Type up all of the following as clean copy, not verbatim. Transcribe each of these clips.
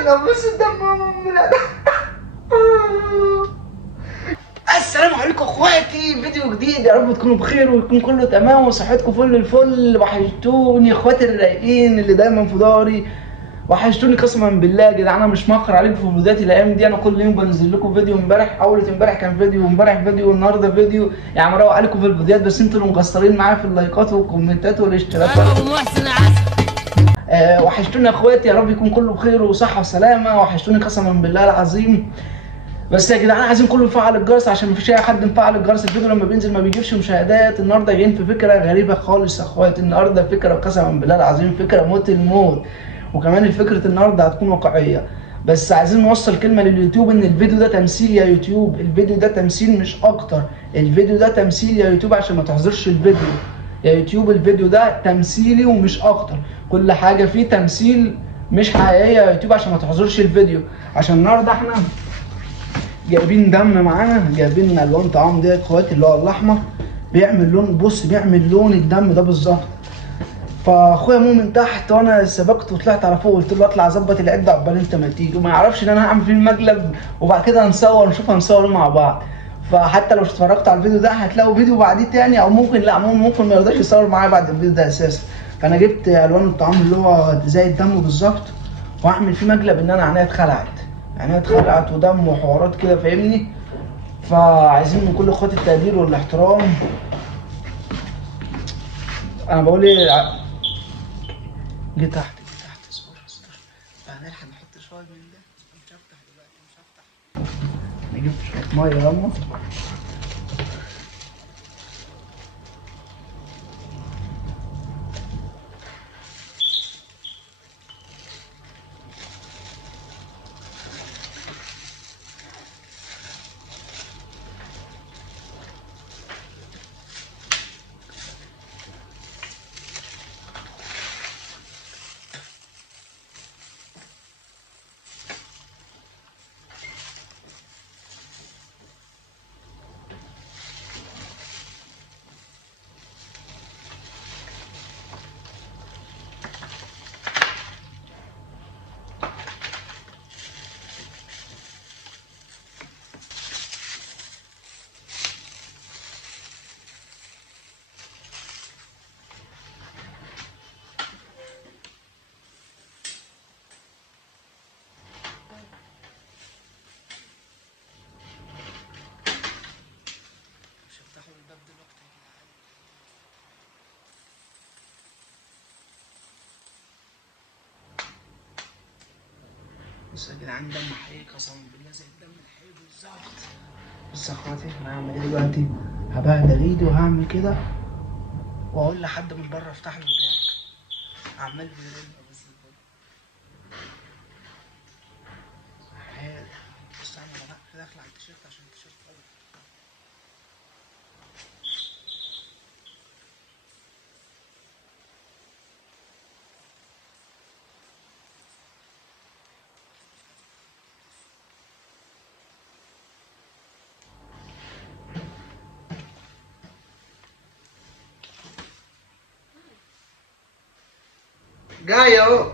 انا بص الدم من السلام عليكم اخواتي، فيديو جديد. يا رب تكونوا بخير ويكون كله تمام وصحتكم فل الفل. وحشتوني اخواتي الرايقين اللي دايما في داري، وحشتوني قسما بالله يا جدعان. انا مش مأخر عليكم في فيديوهات الايام دي، انا كل يوم بنزل لكم فيديو. امبارح اول امبارح كان فيديو، امبارح فيديو، النهارده فيديو. يعني مروق عليكم في الفيديوهات، بس انتوا اللي مقصرين معايا في اللايكات والكومنتات والاشتراكات. ابو محسن عسل. وحشتوني يا اخواتي، يا رب يكون كله بخير وصحه وسلامه. وحشتوني قسما بالله العظيم. بس يا جدعان عايزين كله يفعل الجرس، عشان مفيش اي حد مفعل الجرس. الفيديو لما بينزل ما بيجيبش مشاهدات. النهارده جايين في فكره غريبه خالص يا اخواتي. النهارده فكره قسما بالله العظيم فكره موت الموت. وكمان الفكره النهارده هتكون واقعيه. بس عايزين نوصل كلمه لليوتيوب ان الفيديو ده تمثيل يا يوتيوب. الفيديو ده تمثيل مش اكتر. الفيديو ده تمثيل يا يوتيوب عشان ما تحظرش الفيديو. يا يوتيوب الفيديو ده تمثيلي ومش اكتر. كل حاجه فيه تمثيل مش حقيقيه يا يوتيوب عشان ما تحظرش الفيديو. عشان النهارده احنا جايبين دم معانا، جايبين الوان طعام دي يا اخواتي اللي هو الاحمر. بيعمل لون، بص بيعمل لون الدم ده بالظبط. فاخويا مؤمن تحت وانا سبقت وطلعت على فوق، قلت له اطلع اظبط العده عقبال انت ما تيجي، وما يعرفش ان انا هعمل فيه المقلب. وبعد كده هنصور نشوف هنصور ايه مع بعض. فحتى لو اتفرجت على الفيديو ده هتلاقوا فيديو بعديه تاني، او ممكن لا، ممكن ما يرضاش يصور معايا بعد الفيديو ده اساسا. فانا جبت الوان الطعام اللي هو زي الدم بالظبط، واعمل فيه مقلب ان انا عينيا اتخلعت. عينيا اتخلعت ودم وحوارات كده فاهمني. فعايزين من كل اخواتي التقدير والاحترام. انا بقول ايه، جه تحت جه تحت، اصبر اصبر. فهنلحق نحط شويه من ده. مش هفتح دلوقتي، مش هفتح. نجيب شويه ميه يلا. مش هفتحوا الباب دلوقتي يا جدعان. بصوا يا جدعان، دم حقيقي قسما بالله زي الدم الحقيقي بالظبط. بصوا يا اخواتي انا هعمل ايه دلوقتي. هبهدل ايدي وهعمل كده، واقول لحد من بره افتح له الباب. عمال بيرن بس الباب. استنى انا كده اخلع التيشيرت عشان التيشيرت فاضي. جاي اهو.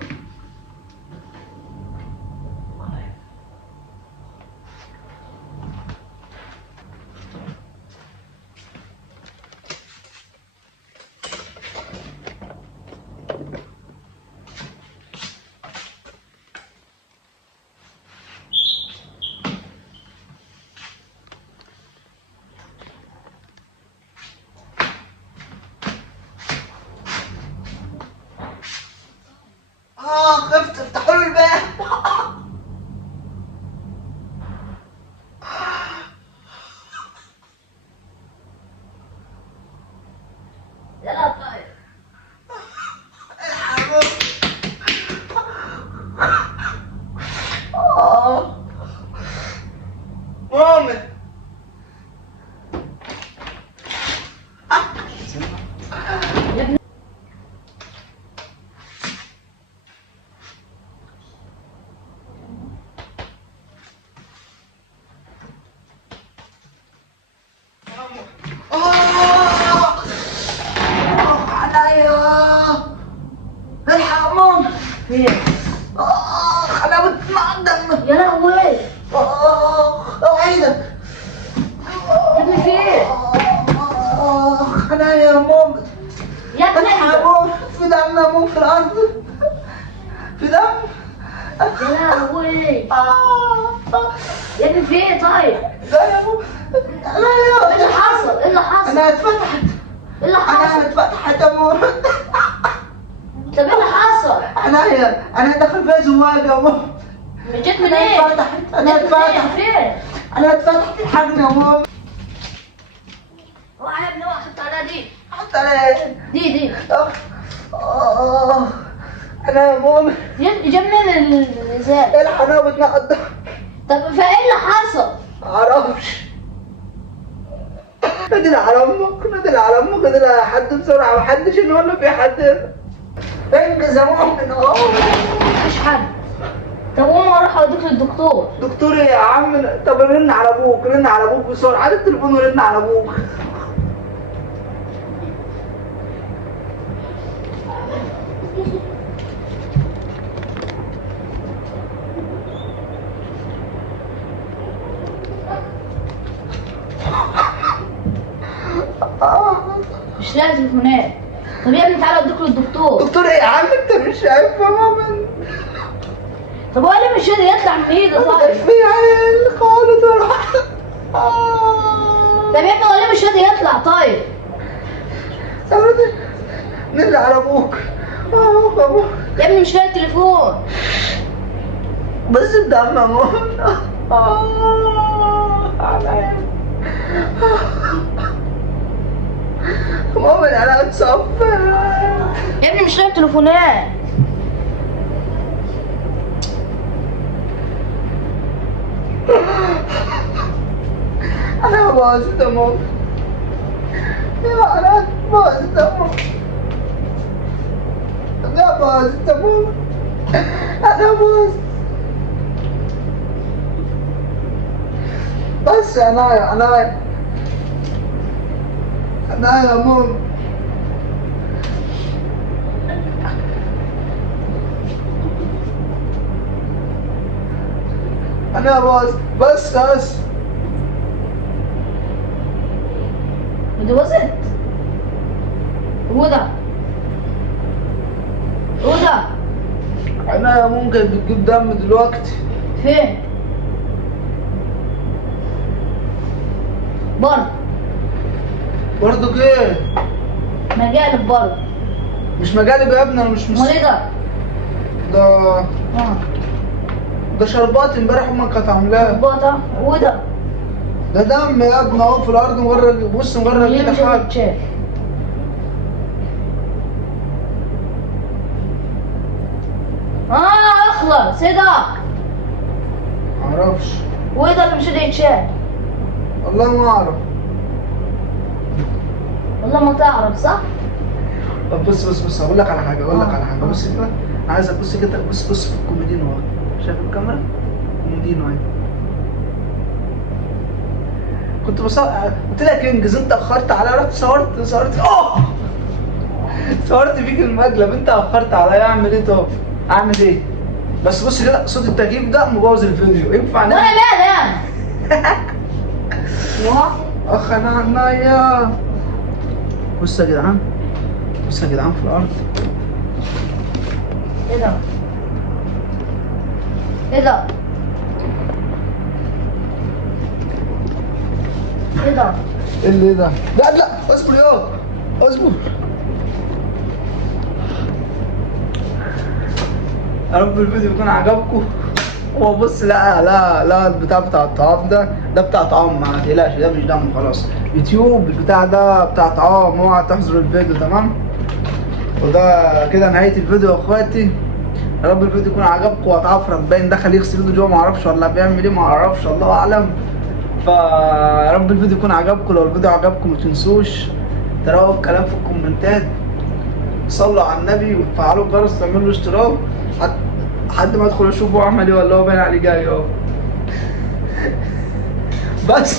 يا لهوي عينك. يا ابني في ايه؟ انا يا ماما يا ابني انا هموت في دم، هموت في الارض في دم. يا لهوي يا ابني في ايه طيب؟ لا يا ماما لا ايه اللي حصل؟ ايه اللي حصل؟ انا اتفتحت، ايه اللي حصل؟ انا اتفتحت يا ماما. طب ايه اللي حصل؟ انا داخل فيها زواج يا ماما. جيت منين؟ انا اتفتحت، انا جيت منين؟ اتفتحت، فين؟ انا اتفتحت الحجم يا ماما. اوعى يا ابني اوعى حط عليها دي حط عليا دي انا يا ماما جاب منين الازاز؟ الحناوي بتنقط دم. طب فايه اللي حصل؟ معرفش. نادي على امك، نادي على امك، نادي على حد بسرعه، محدش هنا ولا في حد هنا. انجز يا ماما من مفيش حد. طب قوم اروح اوديك للدكتور. دكتور ايه يا عم؟ طب رن على ابوك، رن على ابوك بسرعه، على التليفون ورن على ابوك. مش لازم هناك. طب يا ابني تعالى اوديك للدكتور. دكتور ايه يا عم؟ انت مش شايف يا ماما؟ طب هو ليه مش قادر يطلع من ايده مش طيب؟ في عيل خالص ولا طب يا ابني هو ليه مش قادر يطلع طيب؟ نرجع على ابوك. ابوك يا ابني مش لاقي التليفون. بس الدم يا ماما. ماما انا اتصفى. يا ابني مش لاقي تليفونات. انا باظت يا ماما. انا باظت يا ماما. انا باظت يا ماما. انا باظت. بس انا يا ماما. انا باظت بس ودي وصلت. هدى انا يا ماما كانت بتجيب دم دلوقتي. فين؟ برضه ايه؟ مجالب برضه. مش مجالب يا ابني، انا مش امال ايه ده؟ ده ده شربات امبارح امك كانت عاملاه. بطة وده ده دم يا ابني اهو في الارض، مجرد بص مجرد ليه كده مش حاجه. بتشاف؟ اخلص ايه ده؟ معرفش وايه ده اللي مش قادر يتشاف؟ والله ما اعرف. والله ما تعرف صح؟ طب بص هقول لك على حاجه، بص كده. انا عايزك بص كده، بص في الكوميدينو اهو. شايف الكاميرا؟ كوميدينو اهي. كنت بصور، قلت لك انجز، انت اخرت عليا، رحت صورت صورت فيك المقلب، انت اخرت عليا. اعمل ايه طب؟ اعمل ايه؟ بس بص كده، صوت التكييف ده مبوظ الفيديو، ينفع وانا نعمل؟ مالي يعني؟ اخ انا عنايا. بص يا جدعان في الارض. ايه ده؟ ايه ده؟ ايه ده؟ ايه اللي ده؟ لا اصبر يا اصبر. يا رب الفيديو يكون عجبكم. هو بص، لا البتاع بتاع الطعام ده بتاع طعام، ما تقلقش، ده مش دم خلاص. يوتيوب البتاع ده بتاع طعام، اوعى تحظر الفيديو تمام. وده كده نهاية الفيديو يا اخواتي. يا رب الفيديو يكون عجبكم. واتعفرت باين دخل يغسل ايده جوه، معرفش ولا بيعمل ايه، معرفش الله اعلم. فيا رب الفيديو يكون عجبكم. لو الفيديو عجبكم ما تنسوش تراقبوا الكلام في الكومنتات، صلوا على النبي وتفعلوا الجرس، تعملوا اشتراك لحد ما ادخل اشوف هو عمل ايه ولا هو باين عليه جاي اهو. بس